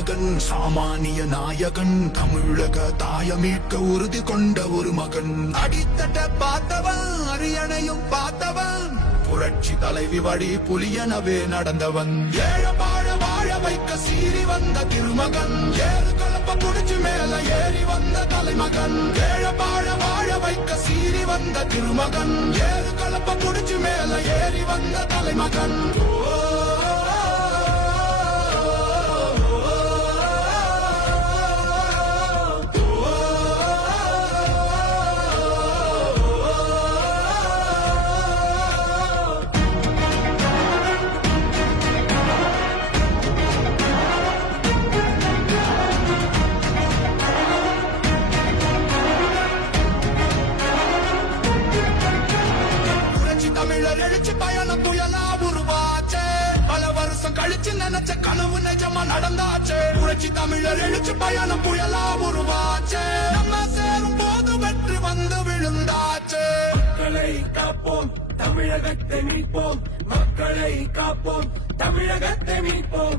நாயகன் சாமானிய நாயகன் தமிழக தாய மீட்க உறுதி கொண்ட ஒரு மகன் அடித்தட்ட பார்த்தவன் அரியணையும் பார்த்தவன் புரட்சி தலைவி வழி புலியனவே நடந்தவன் ஏழ வாழ வைக்க சீறி வந்த திருமகன் ஏறு கலப்ப குடிச்சு மேல ஏறி வந்த தலைமகன் ஏழ வாழ வைக்க சீறி வந்த திருமகன் ஏறு கலப்ப குடிச்சு மேல ஏறி வந்த தலைமகன் தமிழர் எழுச்சி பயணம் புயலா உருவாச்சே பல வருஷம் கழிச்சு நினைச்ச கனவு நிஜமா நடந்தாச்சே புரட்சி தமிழர் எழுச்சி பயணம் புயலா உருவாச்சே நம்ம சேரும் போது வெற்றி வந்து விழுந்தாச்சே மக்களை காப்போம் தமிழகத்தை மீட்போம் மக்களை காப்போம் தமிழகத்தை மீட்போம்